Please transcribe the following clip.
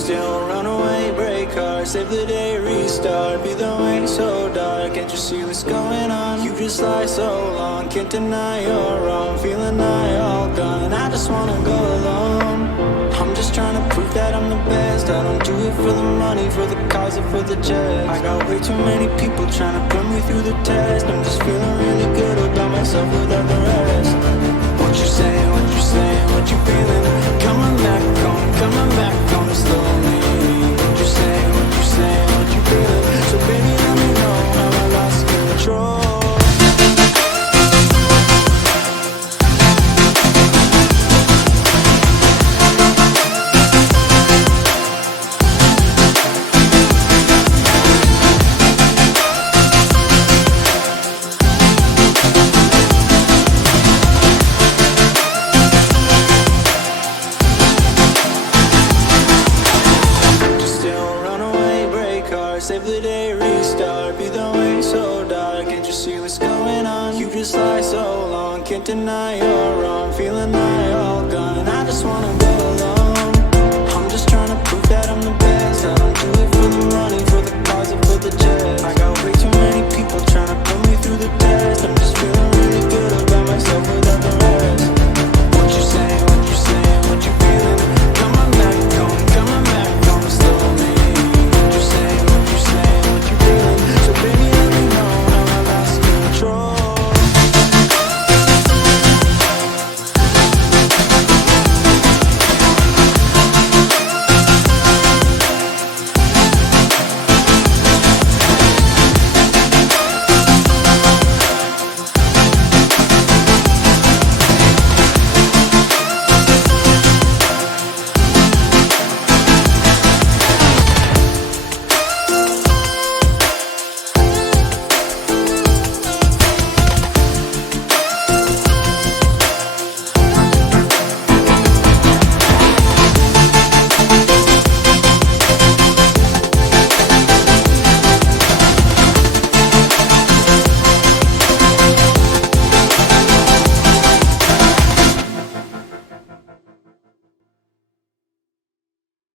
Still run away, break heart, save the day, restart. Be the way so dark, can't you see what's going on? You just lie so long, can't deny you're wrong. Feeling I all done, I just wanna go alone. I'm just trying to prove that I'm the best. I don't do it for the money, for the cause or for the checks. I got way too many people trying to put me through the test. I'm just feeling really good about myself without the rest. What you saying, what you saying, what you feeling? Coming back home slowly. What you saying, what you saying, what you feeling? So baby, let me know how I lost control. Save the day, restart. Be the way so dark, can't you see what's going on? You just lie so long, can't deny you're wrong. Feeling I